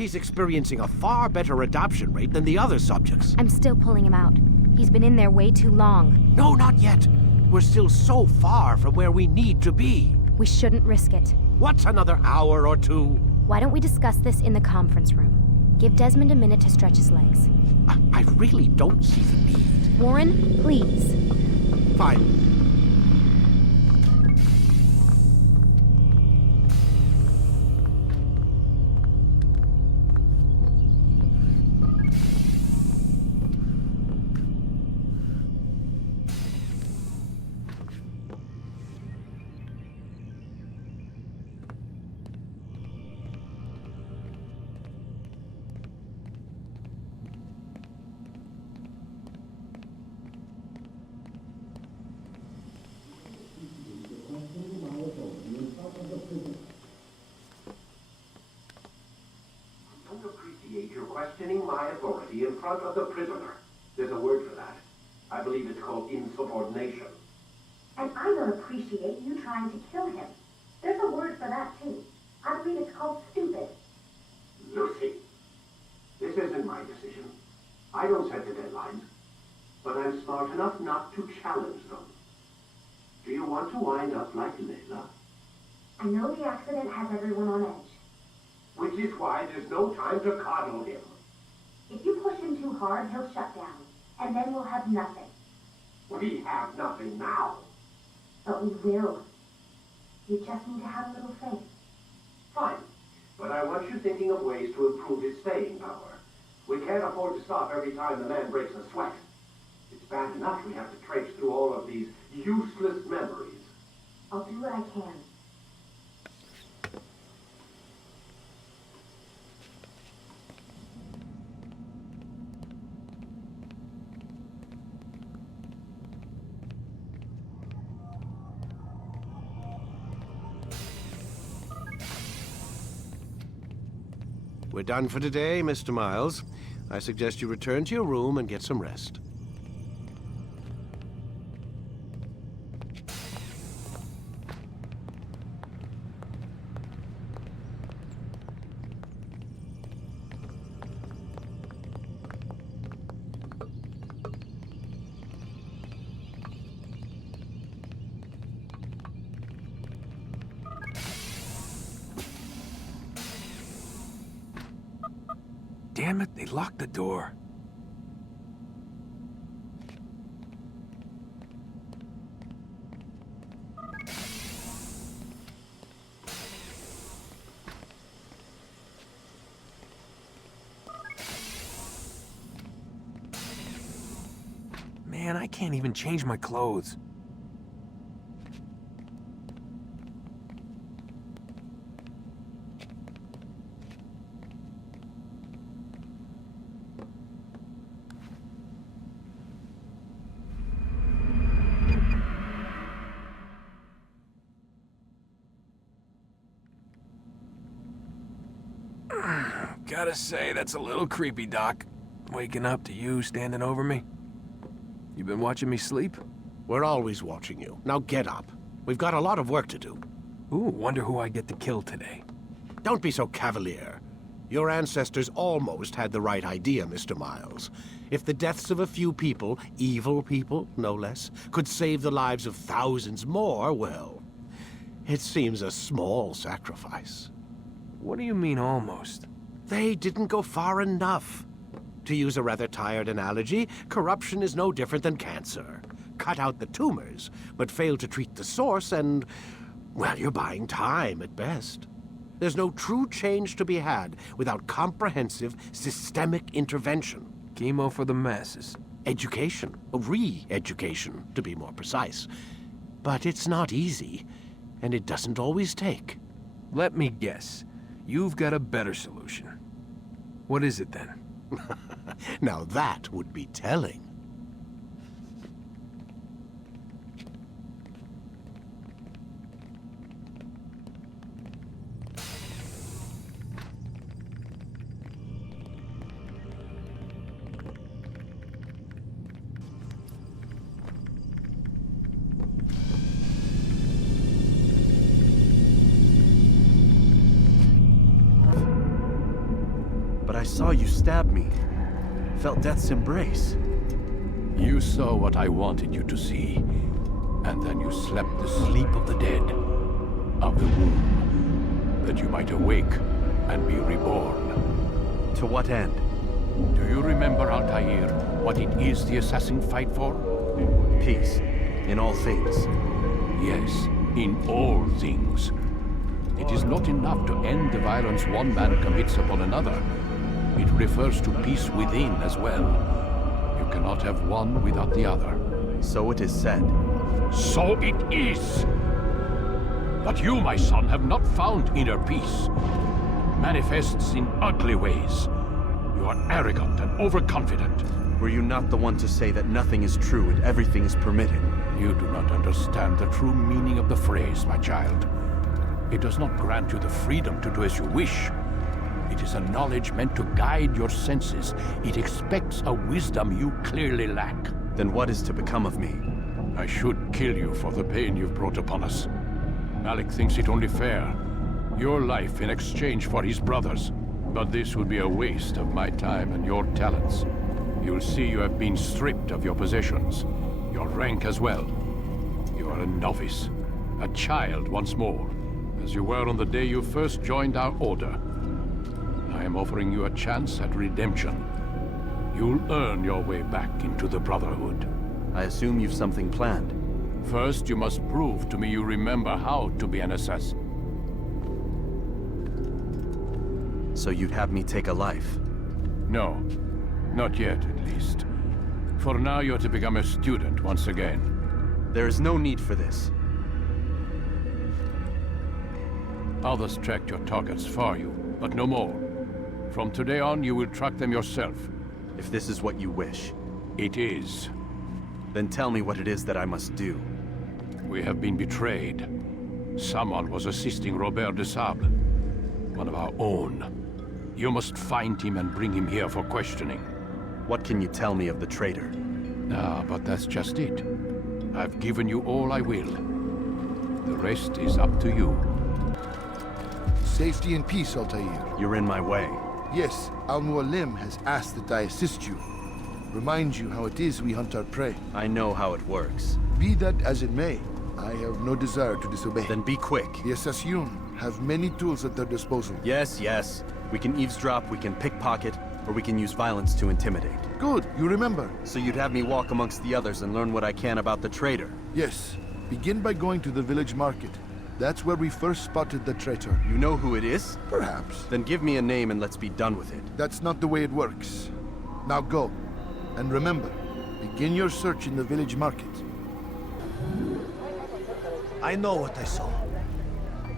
He's experiencing a far better adoption rate than the other subjects. I'm still pulling him out. He's been in there way too long. No, not yet. We're still so far from where we need to be. We shouldn't risk it. What's another hour or two? Why don't we discuss this in the conference room? Give Desmond a minute to stretch his legs. I really don't see the need. Warren, please. Fine. You're questioning my authority in front of the prisoner. There's a word for that. I believe it's called insubordination. And I don't appreciate you trying to kill him. There's a word for that, too. I believe it's called stupid. Lucy, this isn't my decision. I don't set the deadlines. But I'm smart enough not to challenge them. Do you want to wind up like Layla? I know the accident has everyone on edge. Which is why there's no time to coddle him. If you push him too hard, he'll shut down. And then we'll have nothing. We have nothing now. But we will. You just need to have a little faith. Fine. But I want you thinking of ways to improve his staying power. We can't afford to stop every time the man breaks a sweat. It's bad enough we have to traipse through all of these useless memories. I'll do what I can. We're done for today, Mr. Miles. I suggest you return to your room and get some rest. Damn it, they locked the door. Man, I can't even change my clothes. Gotta say, that's a little creepy, Doc. Waking up to you standing over me. You been watching me sleep? We're always watching you. Now get up. We've got a lot of work to do. Ooh, wonder who I get to kill today. Don't be so cavalier. Your ancestors almost had the right idea, Mr. Miles. If the deaths of a few people, evil people, no less, could save the lives of thousands more, well, it seems a small sacrifice. What do you mean, almost? They didn't go far enough. To use a rather tired analogy, corruption is no different than cancer. Cut out the tumors, but fail to treat the source and, well, you're buying time at best. There's no true change to be had without comprehensive, systemic intervention. Chemo for the masses. Education, re-education, to be more precise. But it's not easy, and it doesn't always take. Let me guess. You've got a better solution. What is it, then? Now that would be telling. But I saw you stab me. Felt death's embrace. You saw what I wanted you to see, and then you slept the sleep of the dead, of the womb, that you might awake and be reborn. To what end? Do you remember, Altair, what it is the assassin fight for? Peace. In all things. Yes, in all things. It is not enough to end the violence one man commits upon another. It refers to peace within as well. You cannot have one without the other. So it is said. So it is! But you, my son, have not found inner peace. It manifests in ugly ways. You are arrogant and overconfident. Were you not the one to say that nothing is true and everything is permitted? You do not understand the true meaning of the phrase, my child. It does not grant you the freedom to do as you wish. It is a knowledge meant to guide your senses. It expects a wisdom you clearly lack. Then what is to become of me? I should kill you for the pain you've brought upon us. Malik thinks it only fair. Your life in exchange for his brother's. But this would be a waste of my time and your talents. You'll see you have been stripped of your possessions. Your rank as well. You are a novice. A child once more. As you were on the day you first joined our order. I am offering you a chance at redemption. You'll earn your way back into the Brotherhood. I assume you've something planned. First, you must prove to me you remember how to be an assassin. So you'd have me take a life? No. Not yet, at least. For now, you're to become a student once again. There is no need for this. Others tracked your targets for you, but no more. From today on, you will track them yourself. If this is what you wish. It is. Then tell me what it is that I must do. We have been betrayed. Someone was assisting Robert de Sable, one of our own. You must find him and bring him here for questioning. What can you tell me of the traitor? Ah, but that's just it. I've given you all I will. The rest is up to you. Safety and peace, Altair. You're in my way. Yes, Al-Mualim has asked that I assist you. Remind you how it is we hunt our prey. I know how it works. Be that as it may, I have no desire to disobey. Then be quick. The Assassin have many tools at their disposal. Yes, yes. We can eavesdrop, we can pickpocket, or we can use violence to intimidate. Good, you remember. So you'd have me walk amongst the others and learn what I can about the traitor? Yes. Begin by going to the village market. That's where we first spotted the traitor. You know who it is? Perhaps. Then give me a name and let's be done with it. That's not the way it works. Now go. And remember, begin your search in the village market. I know what I saw.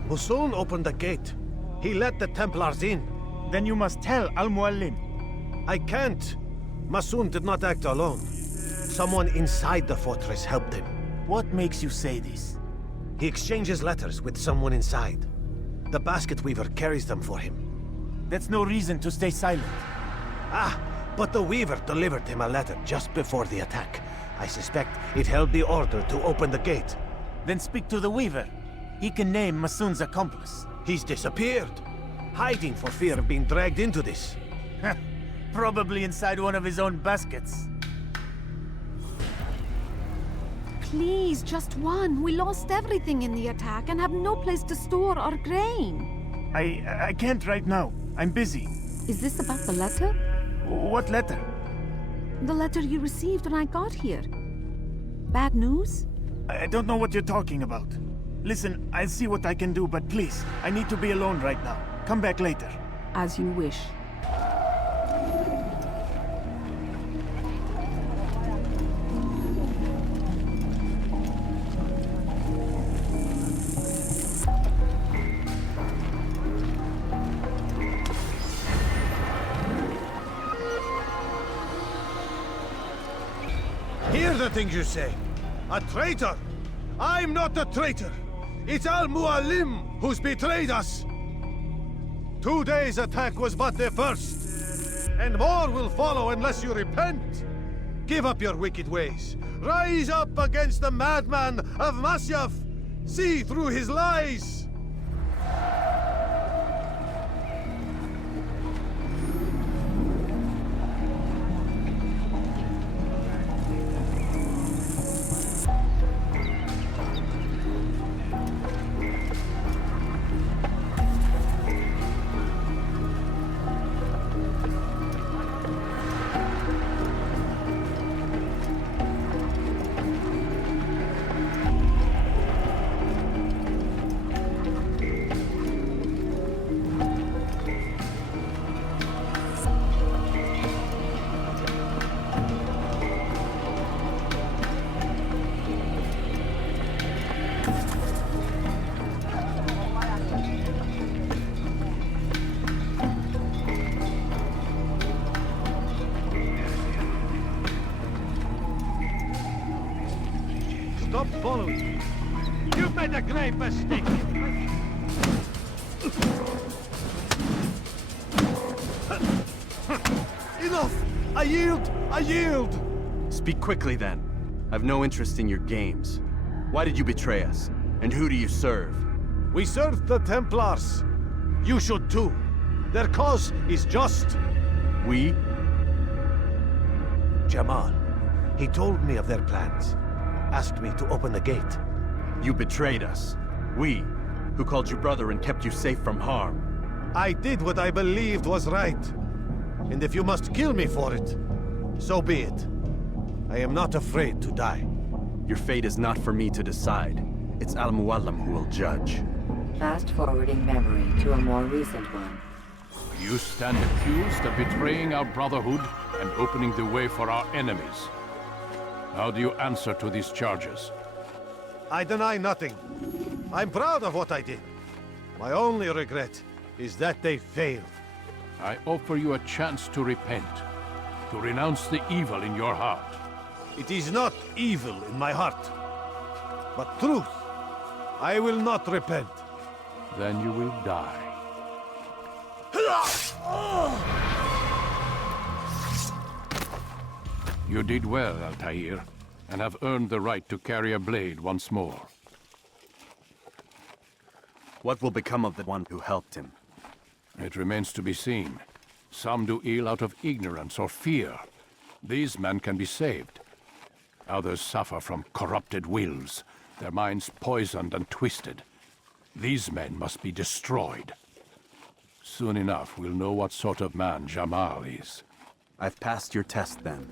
Musun opened the gate. He let the Templars in. Then you must tell Al-Mualim. I can't. Masun did not act alone. Someone inside the fortress helped him. What makes you say this? He exchanges letters with someone inside. The basket weaver carries them for him. That's no reason to stay silent. Ah, but the weaver delivered him a letter just before the attack. I suspect it held the order to open the gate. Then speak to the weaver. He can name Masun's accomplice. He's disappeared, hiding for fear of being dragged into this. Probably inside one of his own baskets. Please, just one. We lost everything in the attack and have no place to store our grain. I can't right now. I'm busy. Is this about the letter? What letter? The letter you received when I got here. Bad news? I don't know what you're talking about. Listen, I'll see what I can do, but please, I need to be alone right now. Come back later. As you wish. Hear the things you say. A traitor! I'm not a traitor! It's Al-Mualim who's betrayed us! Today's attack was but the first. And more will follow unless you repent. Give up your wicked ways. Rise up against the madman of Masyaf. See through his lies. following. You've made a grave mistake. Enough! I yield! I yield! Speak quickly then. I've no interest in your games. Why did you betray us? And who do you serve? We serve the Templars. You should too. Their cause is just. We? Jamal. He told me of their plans. Asked me to open the gate. You betrayed us. We, who called you brother and kept you safe from harm. I did what I believed was right. And if you must kill me for it, so be it. I am not afraid to die. Your fate is not for me to decide. It's Al-Mualim who will judge. Fast-forwarding memory to a more recent one. You stand accused of betraying our Brotherhood and opening the way for our enemies. How do you answer to these charges? I deny nothing. I'm proud of what I did. My only regret is that they failed. I offer you a chance to repent, to renounce the evil in your heart. It is not evil in my heart, but truth. I will not repent. Then you will die. You did well, Altair, and have earned the right to carry a blade once more. What will become of the one who helped him? It remains to be seen. Some do ill out of ignorance or fear. These men can be saved. Others suffer from corrupted wills, their minds poisoned and twisted. These men must be destroyed. Soon enough, we'll know what sort of man Jamal is. I've passed your test then.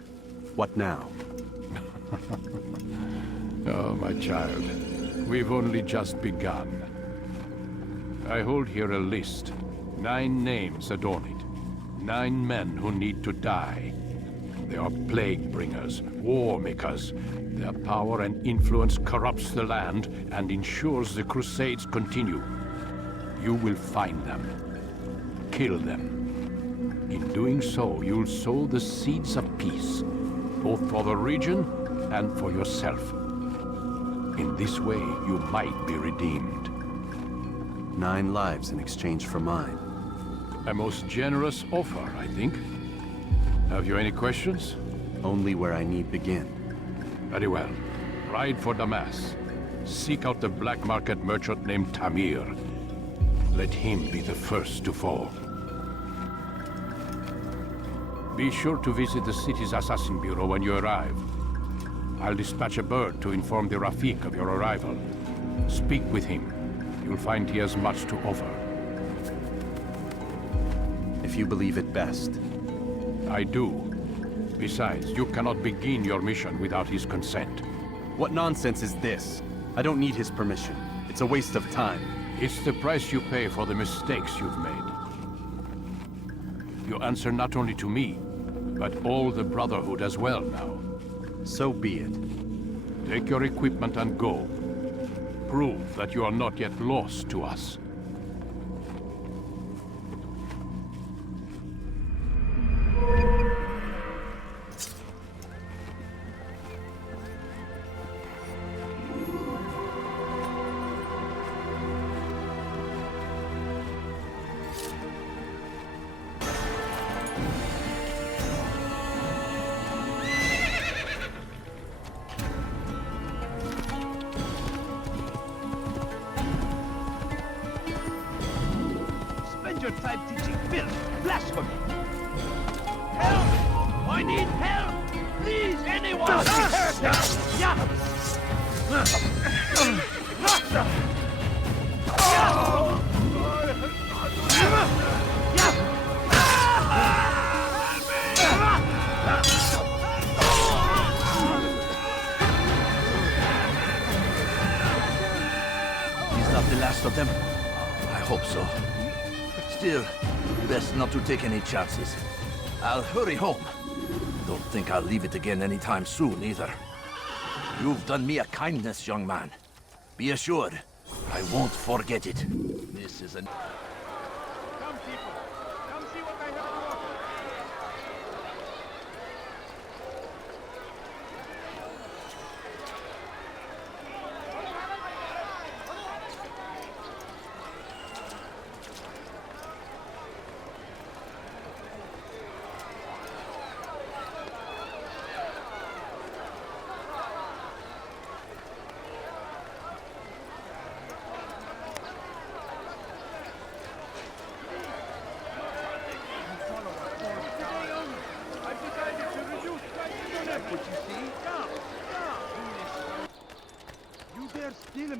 What now? Oh, my child. We've only just begun. I hold here a list. 9 names adorn it. 9 men who need to die. They are plague bringers, war makers. Their power and influence corrupts the land and ensures the Crusades continue. You will find them. Kill them. In doing so, you'll sow the seeds of peace, both for the region and for yourself. In this way, you might be redeemed. 9 lives in exchange for mine. A most generous offer, I think. Have you any questions? Only where I need begin. Very well. Ride for Damas. Seek out the black market merchant named Tamir. Let him be the first to fall. Be sure to visit the city's assassin bureau when you arrive. I'll dispatch a bird to inform the Rafik of your arrival. Speak with him. You'll find he has much to offer. If you believe it best. I do. Besides, you cannot begin your mission without his consent. What nonsense is this? I don't need his permission. It's a waste of time. It's the price you pay for the mistakes you've made. You answer not only to me, but all the Brotherhood as well now. So be it. Take your equipment and go. Prove that you are not yet lost to us. Your time teaching filth, blasphemy. Help! I need help! Please, anyone! He's not the last of them. I hope so. Still, best not to take any chances. I'll hurry home. Don't think I'll leave it again anytime soon, either. You've done me a kindness, young man. Be assured, I won't forget it. This is an... Come, people. Come see what I have to offer.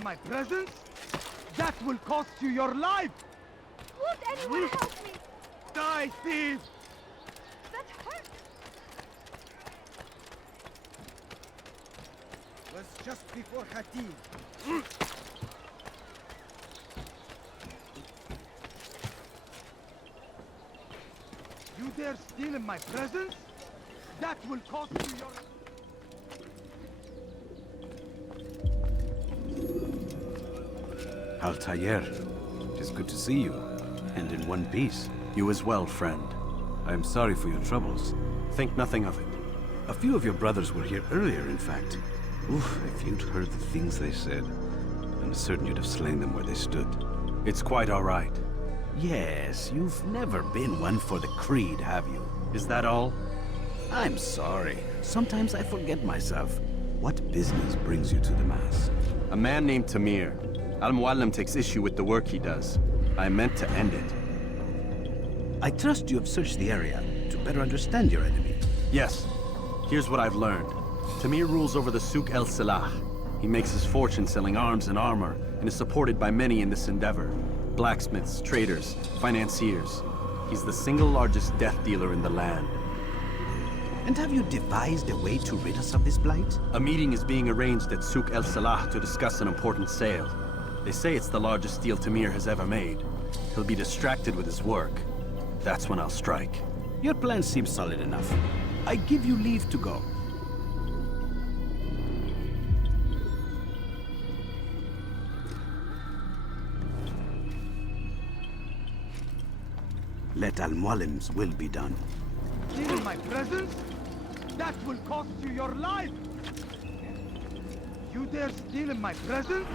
in my presence? That will cost you your life! Would anyone help me? Die, thief! That hurt! Was just before Hatim. You dare steal in my presence? That will cost you your... Altair, it is good to see you, and in one piece. You as well, friend. I am sorry for your troubles. Think nothing of it. A few of your brothers were here earlier, in fact. Oof, if you'd heard the things they said, I'm certain you'd have slain them where they stood. It's quite all right. Yes, you've never been one for the creed, have you? Is that all? I'm sorry. Sometimes I forget myself. What business brings you to the Mass? A man named Tamir. Al-Muallim takes issue with the work he does. I meant to end it. I trust you have searched the area to better understand your enemy. Yes. Here's what I've learned. Tamir rules over the Souk el-Salah. He makes his fortune selling arms and armor, and is supported by many in this endeavor. Blacksmiths, traders, financiers. He's the single largest death dealer in the land. And have you devised a way to rid us of this blight? A meeting is being arranged at Souk el-Salah to discuss an important sale. They say it's the largest deal Tamir has ever made. He'll be distracted with his work. That's when I'll strike. Your plan seems solid enough. I give you leave to go. Let Al-Muallim's will be done. Steal in my presence? That will cost you your life! You dare steal in my presence?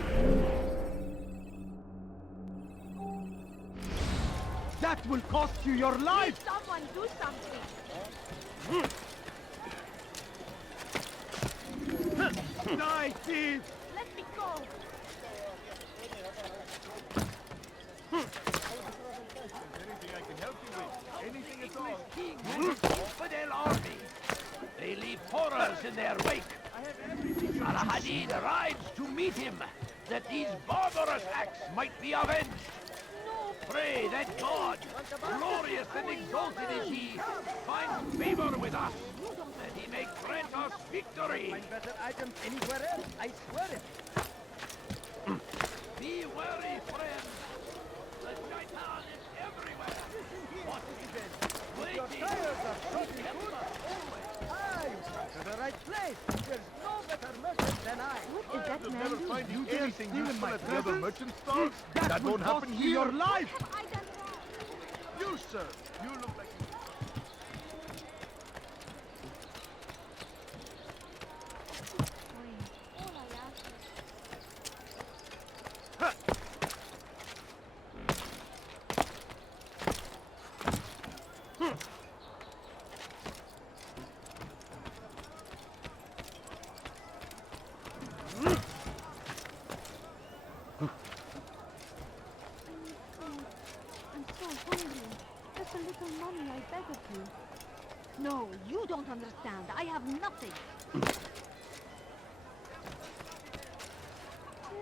That will cost you your life! Please, someone do something! Die, thief! Let me go! Infidel army. They leave horrors in their wake. Al-Hadid rides to meet him, that these barbarous acts might be avenged. Pray that God, glorious and exalted is He, finds favor with us, that He may grant us victory. Find better items anywhere else, I swear it. Be wary, friends. The shaitan is everywhere. What is it? Your Waiting. tires are shocking good. Ah, you come to the right place. There's no better merchant than I. What is that man doing? You dare steal in my presence? merchant stores? That won't happen here! Your life! What have I done wrong? You, sir! You look like... All I ask is... I'm so hungry. Just a little money, I beg of you. No, you don't understand. I have nothing.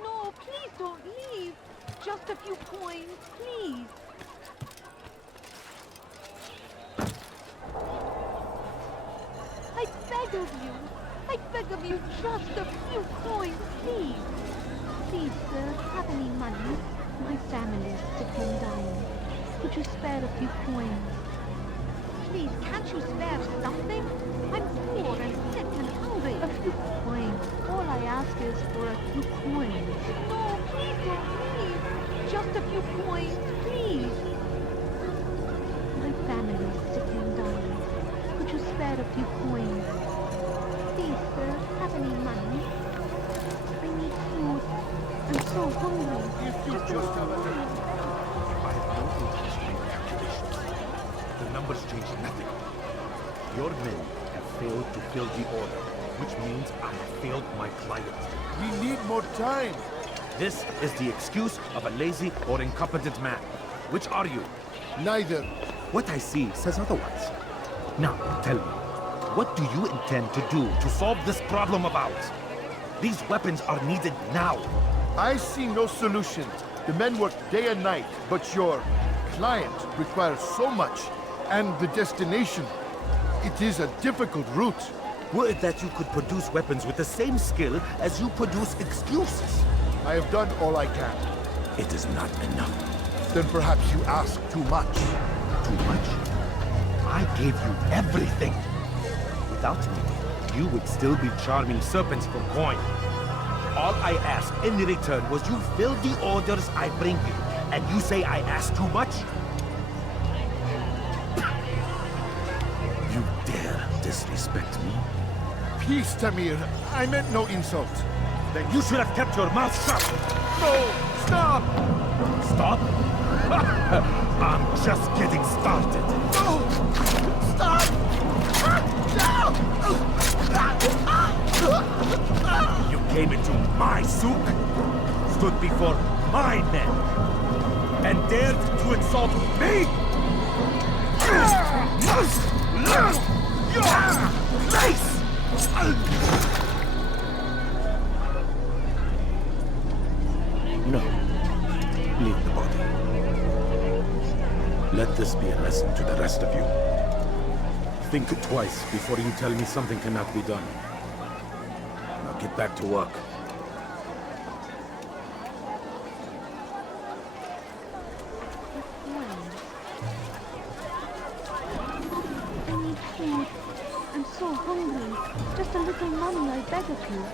No, please don't leave. Just a few coins, please. I beg of you. I beg of you, just a few coins, please. Please, sir, have any money? My family is sick and dying. Could you spare a few coins? Please, can't you spare something? I'm poor and sick and hungry. A few coins. All I ask is for a few coins. No, please don't leave. Just a few coins, please. My family is sick and dying. Could you spare a few coins? Please, sir, have any money? I need food. I'm so hungry. If you just have a little... I have no interest in your calculations. The numbers change nothing. Your men have failed to fill the order, which means I have failed my client. We need more time. This is the excuse of a lazy or incompetent man. Which are you? Neither. What I see says otherwise. Now, tell me, what do you intend to do to solve this problem of ours? These weapons are needed now. I see no solution. The men work day and night, but your client requires so much. And the destination, it is a difficult route. Would that you could produce weapons with the same skill as you produce excuses. I have done all I can. It is not enough. Then perhaps you ask too much. Too much? I gave you everything. Without me, you would still be charming serpents for coin. All I ask in return was you fill the orders I bring you, and you say I ask too much? You dare disrespect me? Peace, Tamir. I meant no insult. Then you should have kept your mouth shut! No! Stop! Stop? I'm just getting started. No! Stop! You came into my souk, stood before my men, and dared to insult me? You must learn your place! No. Leave the body. Let this be a lesson to the rest of you. Think twice before you tell me something cannot be done. Now get back to work. I need food. I'm so hungry. Just a little money, I beg of you.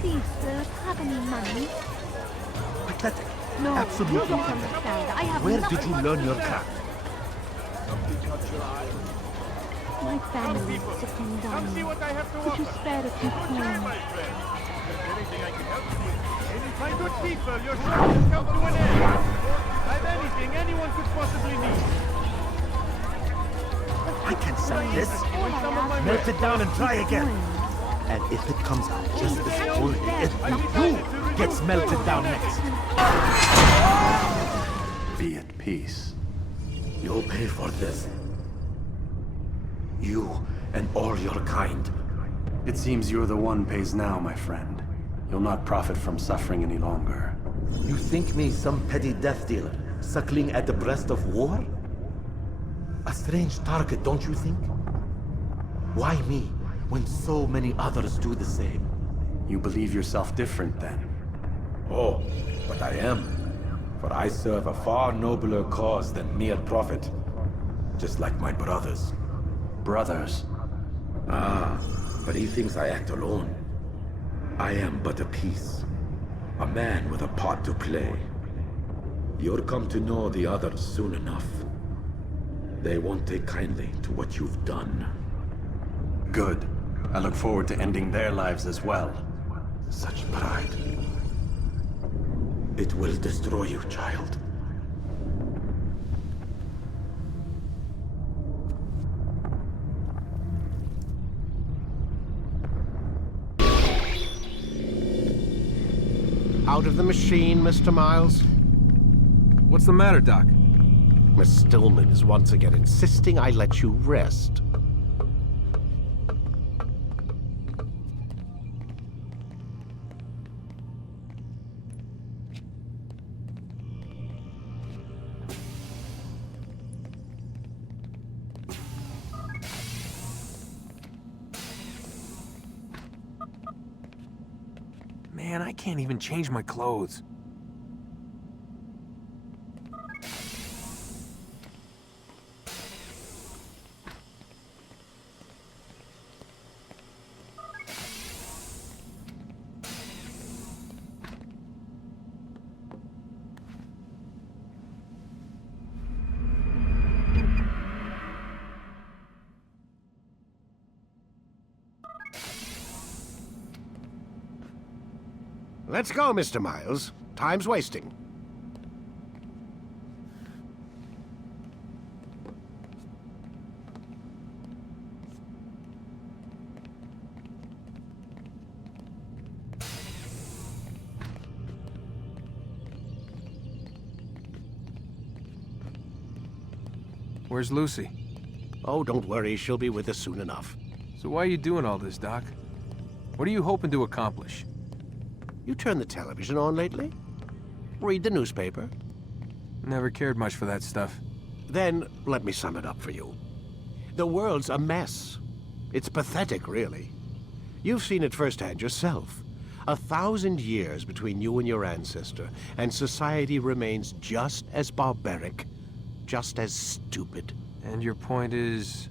Please, sir, have any money? Pathetic. No, Absolutely you don't pathetic. understand. I have Where nothing. did you learn your craft? My family is sick and dying. Could you spare a few coins? My good people, your show has come to an end. I've anything anyone could possibly need. I can sell this. Melt it down and try again. And if it comes out just as full, you gets melted down next. Be at peace. You'll pay for this. You and all your kind. It seems you're the one pays now, my friend. You'll not profit from suffering any longer. You think me some petty death dealer, suckling at the breast of war? A strange target, don't you think? Why me, when so many others do the same? You believe yourself different, then? Oh, but I am. For I serve a far nobler cause than mere profit. Just like my brothers. Brothers? Ah, but he thinks I act alone. I am but a piece. A man with a part to play. You'll come to know the others soon enough. They won't take kindly to what you've done. Good. I look forward to ending their lives as well. Such pride. It will destroy you, child. Out of the machine, Mr. Miles? What's the matter, Doc? Miss Stillman is once again insisting I let you rest. Man, I can't even change my clothes. Let's go, Mr. Miles. Time's wasting. Where's Lucy? Oh, don't worry. She'll be with us soon enough. So why are you doing all this, Doc? What are you hoping to accomplish? You turned the television on lately? Read the newspaper? Never cared much for that stuff. Then, let me sum it up for you. The world's a mess. It's pathetic, really. You've seen it firsthand yourself. 1,000 years between you and your ancestor, and society remains just as barbaric, just as stupid. And your point is?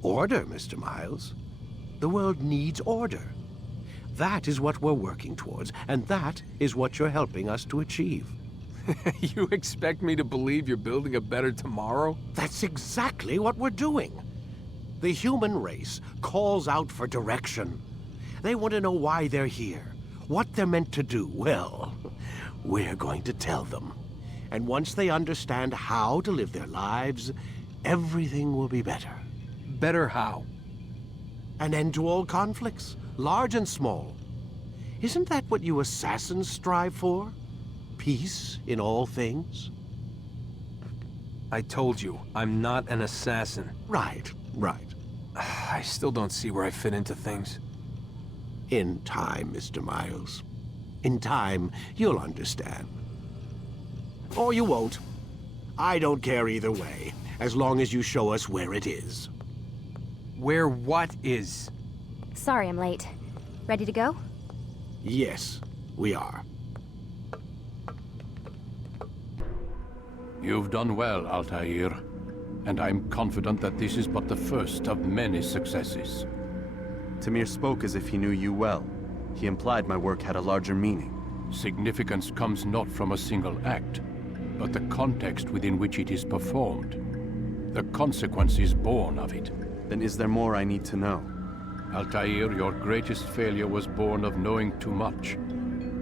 Order, Mr. Miles. The world needs order. That is what we're working towards, and that is what you're helping us to achieve. You expect me to believe you're building a better tomorrow? That's exactly what we're doing. The human race calls out for direction. They want to know why they're here, what they're meant to do. Well, we're going to tell them. And once they understand how to live their lives, everything will be better. Better how? An end to all conflicts, large and small. Isn't that what you assassins strive for? Peace in all things? I told you, I'm not an assassin. Right. I still don't see where I fit into things. In time, Mr. Miles. In time, you'll understand. Or you won't. I don't care either way, as long as you show us where it is. Where what is? Sorry I'm late. Ready to go? Yes, we are. You've done well, Altair, and I'm confident that this is but the first of many successes. Tamir spoke as if he knew you well. He implied my work had a larger meaning. Significance comes not from a single act, but the context within which it is performed. The consequences born of it. Then is there more I need to know? Altair, your greatest failure was born of knowing too much.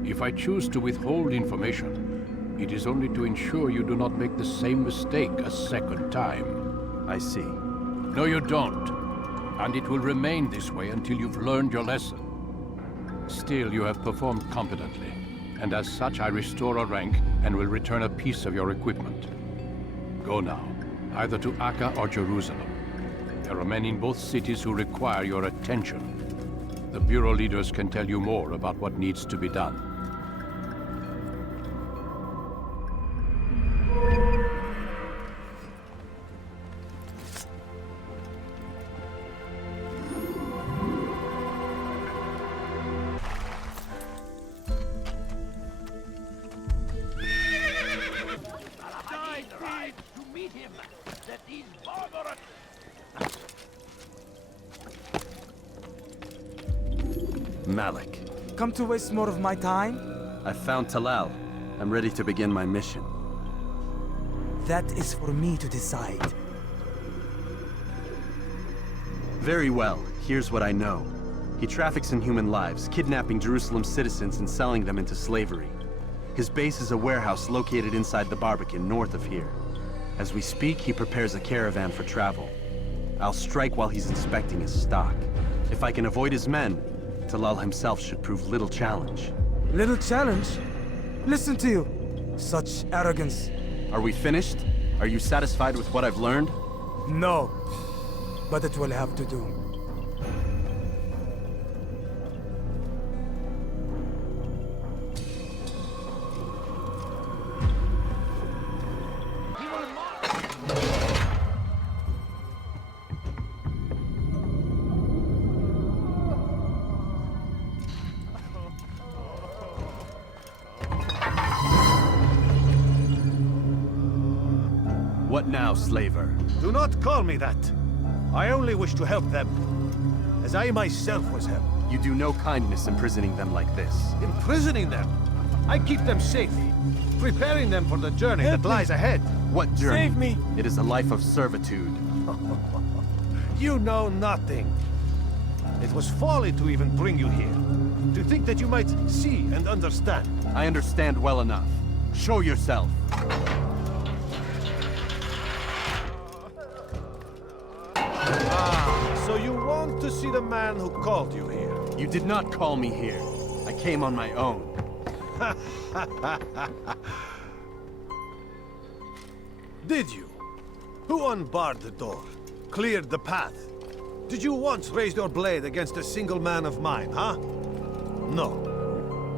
If I choose to withhold information, it is only to ensure you do not make the same mistake a second time. I see. No, you don't. And it will remain this way until you've learned your lesson. Still, you have performed competently, and as such I restore a rank and will return a piece of your equipment. Go now, either to Akka or Jerusalem. There are men in both cities who require your attention. The Bureau leaders can tell you more about what needs to be done. Malik. Come to waste more of my time? I've found Talal. I'm ready to begin my mission. That is for me to decide. Very well. Here's what I know. He traffics in human lives, kidnapping Jerusalem citizens and selling them into slavery. His base is a warehouse located inside the Barbican, north of here. As we speak, he prepares a caravan for travel. I'll strike while he's inspecting his stock. If I can avoid his men, Talal himself should prove little challenge. Little challenge? Listen to you. Such arrogance. Are we finished? Are you satisfied with what I've learned? No. But it will have to do. What now, slaver? Do not call me that. I only wish to help them, as I myself was helped. You do no kindness imprisoning them like this. Imprisoning them? I keep them safe, preparing them for the journey that lies ahead. What journey? Save me! It is a life of servitude. You know nothing. It was folly to even bring you here. To think that you might see and understand. I understand well enough. Show yourself. So you want to see the man who called you here? You did not call me here. I came on my own. Did you? Who unbarred the door? Cleared the path? Did you once raise your blade against a single man of mine, huh? No.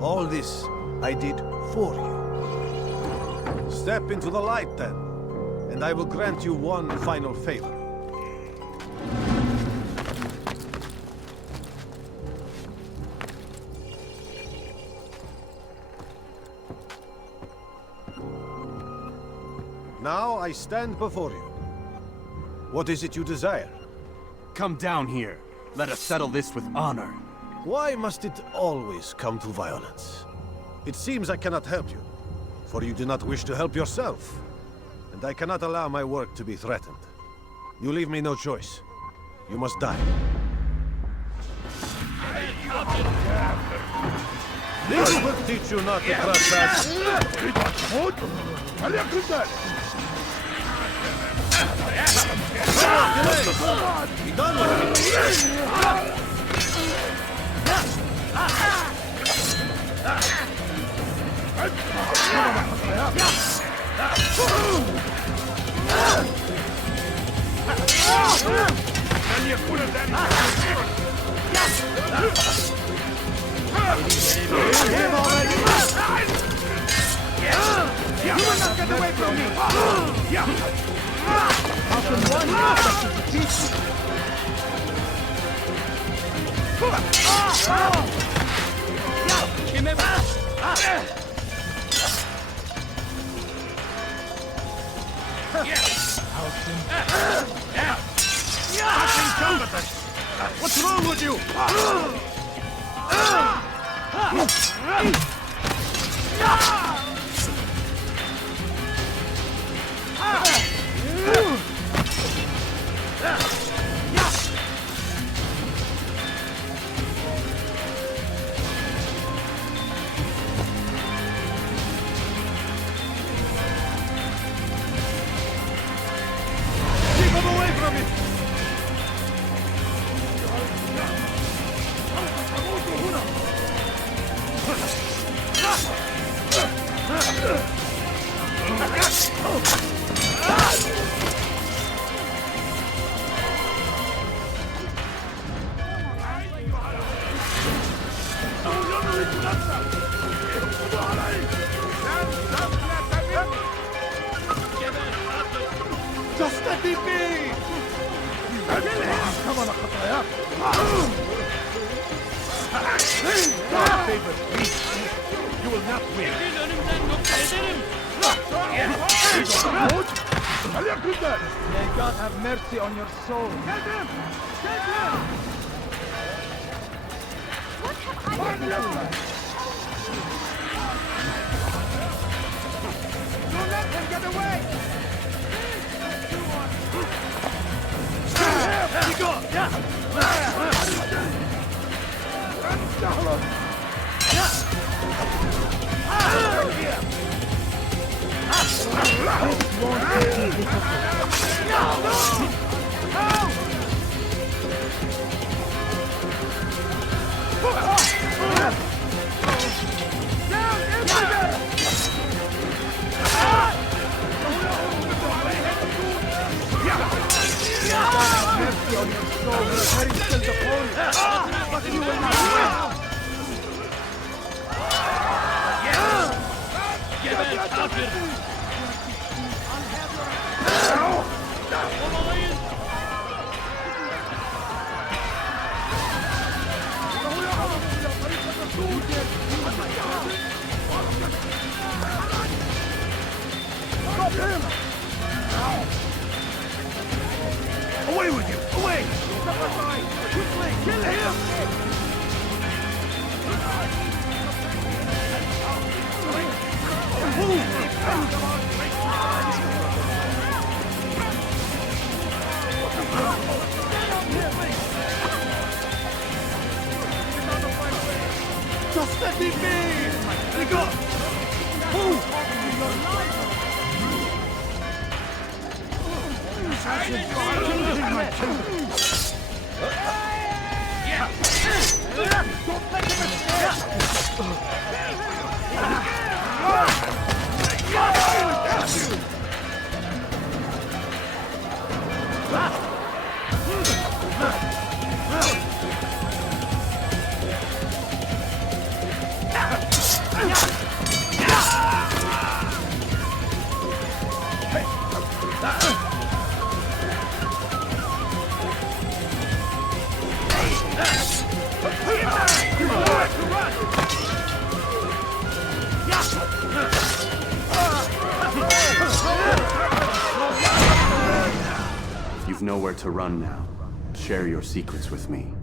All this I did for you. Step into the light then, and I will grant you one final favor. Now I stand before you. What is it you desire? Come down here. Let us settle this with honor. Why must it always come to violence? It seems I cannot help you, for you do not wish to help yourself. And I cannot allow my work to be threatened. You leave me no choice. You must die. This will teach you not to trespass. Be done with it. You will not get away from me! How can one such as a beast? What's wrong with you? Keep him away from me! Just let me be! Come on, Altair! Favorite beast, you will not win. May God have mercy on your soul. Get him! Get him! What have I done? Don't let him get away! Mercy on your soul, very still the opponent, but you will not win. Stop him! Away with you! Away! Step aside! Quickly! Kill him! Just let me be! Let go! Move! Don't let him escape! You've nowhere to run now. Share your secrets with me.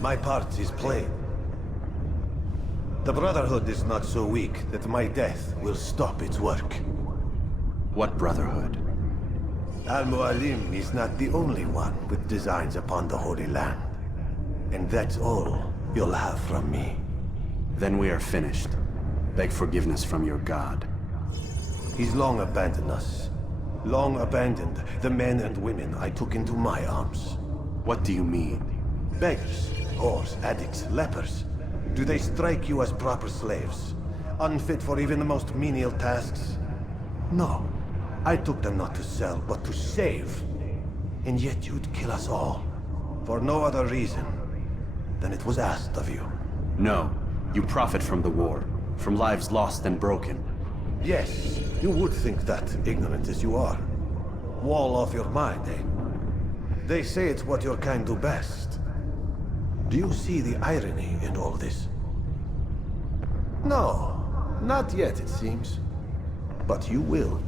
My part is plain. The Brotherhood is not so weak that my death will stop its work. What Brotherhood? Al-Mualim is not the only one with designs upon the Holy Land. And that's all you'll have from me. Then we are finished. Beg forgiveness from your god. He's long abandoned us. Long abandoned the men and women I took into my arms. What do you mean? Beggars, whores, addicts, lepers. Do they strike you as proper slaves? Unfit for even the most menial tasks? No. I took them not to sell, but to save. And yet you'd kill us all. For no other reason than it was asked of you. No. You profit from the war. From lives lost and broken. Yes, you would think that, ignorant as you are. Wall off your mind, eh? They say it's what your kind do best. Do you see the irony in all this? No, not yet, it seems. But you will.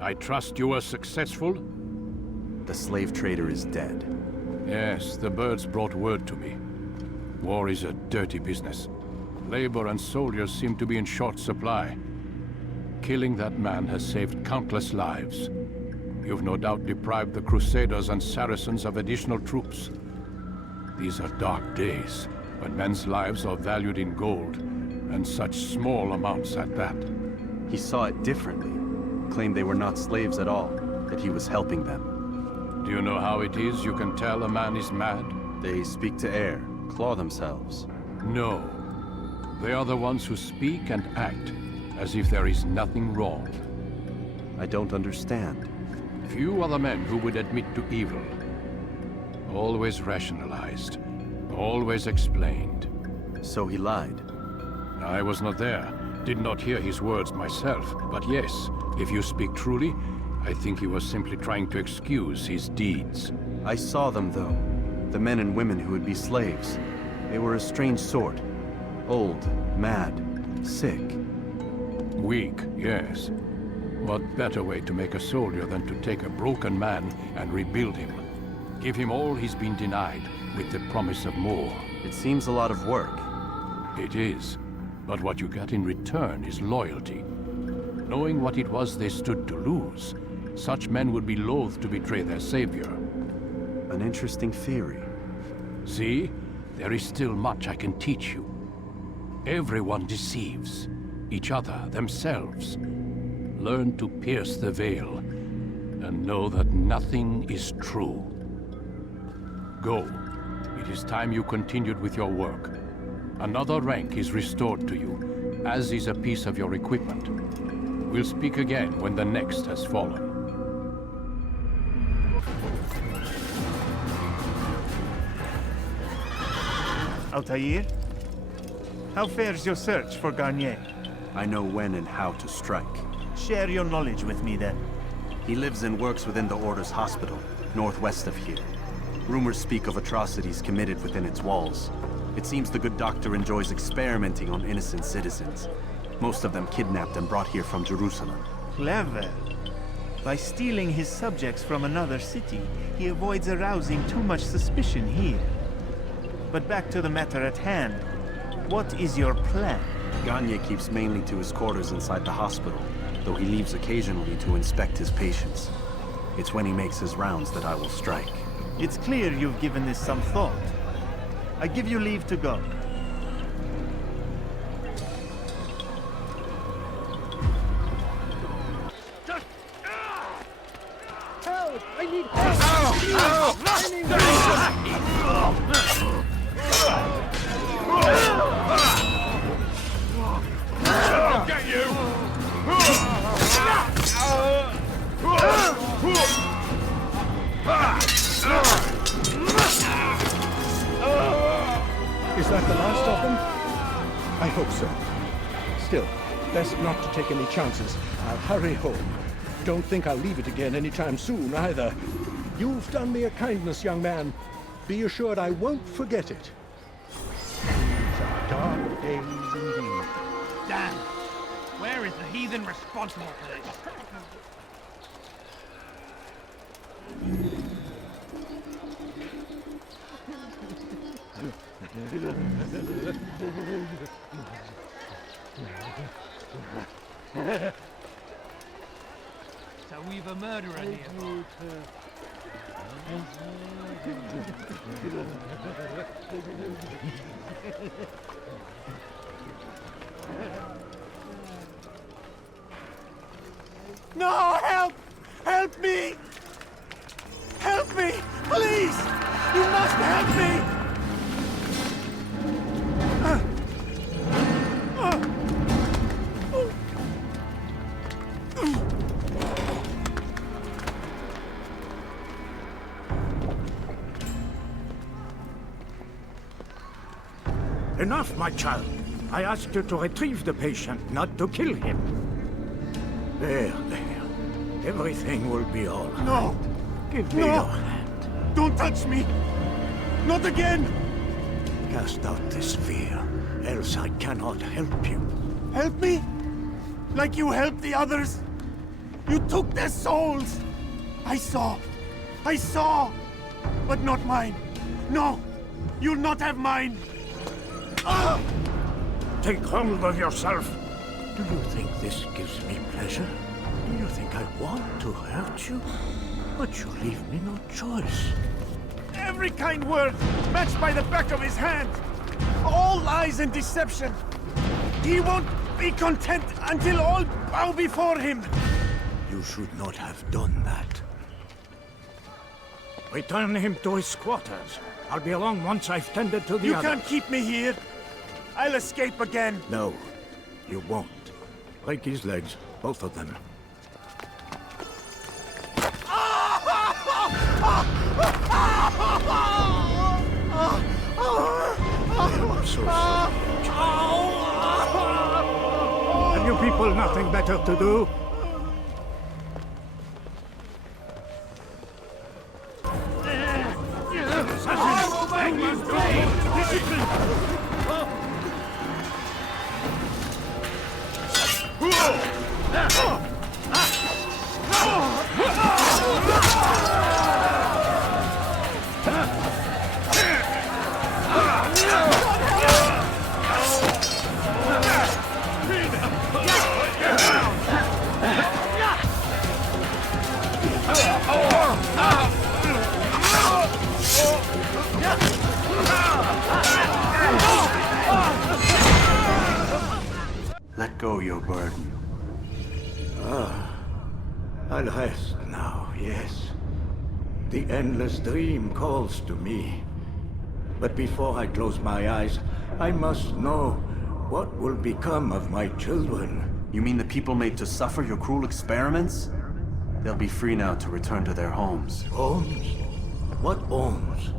I trust you were successful? The slave trader is dead. Yes, the birds brought word to me. War is a dirty business. Labor and soldiers seem to be in short supply. Killing that man has saved countless lives. You've no doubt deprived the Crusaders and Saracens of additional troops. These are dark days, when men's lives are valued in gold, and such small amounts at that. He saw it differently. Claimed they were not slaves at all, that he was helping them. Do you know how it is you can tell a man is mad? They speak to air, claw themselves. No. They are the ones who speak and act as if there is nothing wrong. I don't understand. Few are the men who would admit to evil. Always rationalized. Always explained. So he lied? I was not there. Did not hear his words myself. But yes, if you speak truly, I think he was simply trying to excuse his deeds. I saw them, though. The men and women who would be slaves. They were a strange sort. Old, mad, sick. Weak, yes. What better way to make a soldier than to take a broken man and rebuild him? Give him all he's been denied, with the promise of more. It seems a lot of work. It is. But what you get in return is loyalty. Knowing what it was they stood to lose, such men would be loath to betray their savior. An interesting theory. See? There is still much I can teach you. Everyone deceives. Each other, themselves. Learn to pierce the veil, and know that nothing is true. Go. It is time you continued with your work. Another rank is restored to you, as is a piece of your equipment. We'll speak again when the next has fallen. Altair? How fares your search for Garnier? I know when and how to strike. Share your knowledge with me, then. He lives and works within the Order's hospital, northwest of here. Rumors speak of atrocities committed within its walls. It seems the good doctor enjoys experimenting on innocent citizens. Most of them kidnapped and brought here from Jerusalem. Clever. By stealing his subjects from another city, he avoids arousing too much suspicion here. But back to the matter at hand. What is your plan? Gagne keeps mainly to his quarters inside the hospital, though he leaves occasionally to inspect his patients. It's when he makes his rounds that I will strike. It's clear you've given this some thought. I give you leave to go. Help! I need help! I need I'll get you! Is that the hope so. Still, best not to take any chances. I'll hurry home. Don't think I'll leave it again anytime soon, either. You've done me a kindness, young man. Be assured I won't forget it. These are dark days indeed. Damn! Where is the heathen responsible for this? So we've a murderer nearby. No, help! Help me! Help me! Please! You must help me! Enough, my child. I asked you to retrieve the patient, not to kill him. There. Everything will be all right. No! Give me your hand. Don't touch me! Not again! Cast out this fear, else I cannot help you. Help me? Like you helped the others? You took their souls! I saw! But not mine! No! You'll not have mine! Take hold of yourself. Do you think this gives me pleasure? Do you think I want to hurt you? But you leave me no choice. Every kind word matched by the back of his hand! All lies and deception! He won't be content until all bow before him! You should not have done that. Return him to his quarters. I'll be along once I've tended to the others. You can't keep me here! I'll escape again! No, you won't. Break his legs, both of them. I'm so sorry. Have you people nothing better to do? Let go your burden. I'll rest now, yes. The endless dream calls to me. But before I close my eyes, I must know what will become of my children. You mean the people made to suffer your cruel experiments? They'll be free now to return to their homes. Homes? What homes?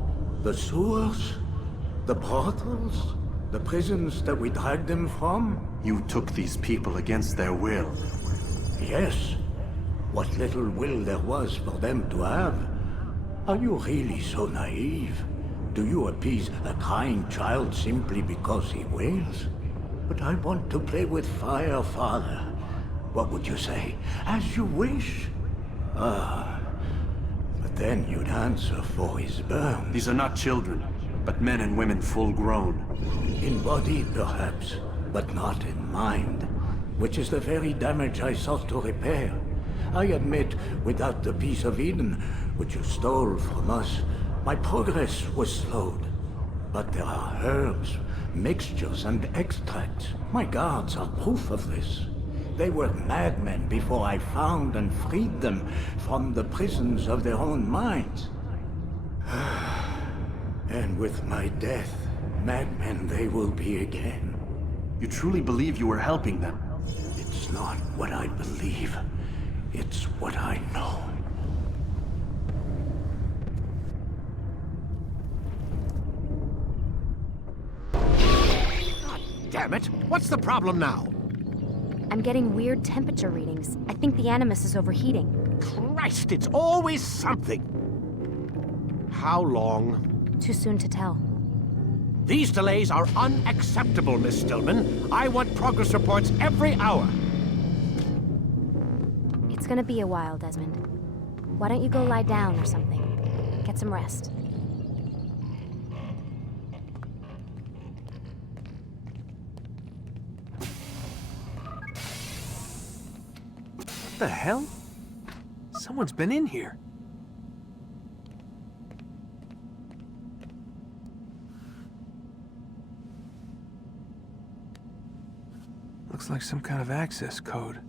The sewers? The brothels? The prisons that we dragged them from? You took these people against their will. Yes. What little will there was for them to have. Are you really so naive? Do you appease a crying child simply because he wails? But I want to play with fire, Father. What would you say? As you wish. But then you'd answer for his burn. These are not children, but men and women full grown. In body, perhaps, but not in mind. Which is the very damage I sought to repair. I admit, without the piece of Eden, which you stole from us, my progress was slowed. But there are herbs, mixtures, and extracts. My guards are proof of this. They were madmen before I found and freed them from the prisons of their own minds. And with my death, madmen they will be again. You truly believe you were helping them? It's not what I believe. It's what I know. damn it! What's the problem now? I'm getting weird temperature readings. I think the Animus is overheating. Christ, it's always something! How long? Too soon to tell. These delays are unacceptable, Miss Stillman. I want progress reports every hour. It's gonna be a while, Desmond. Why don't you go lie down or something? Get some rest. What the hell? Someone's been in here. Looks like some kind of access code.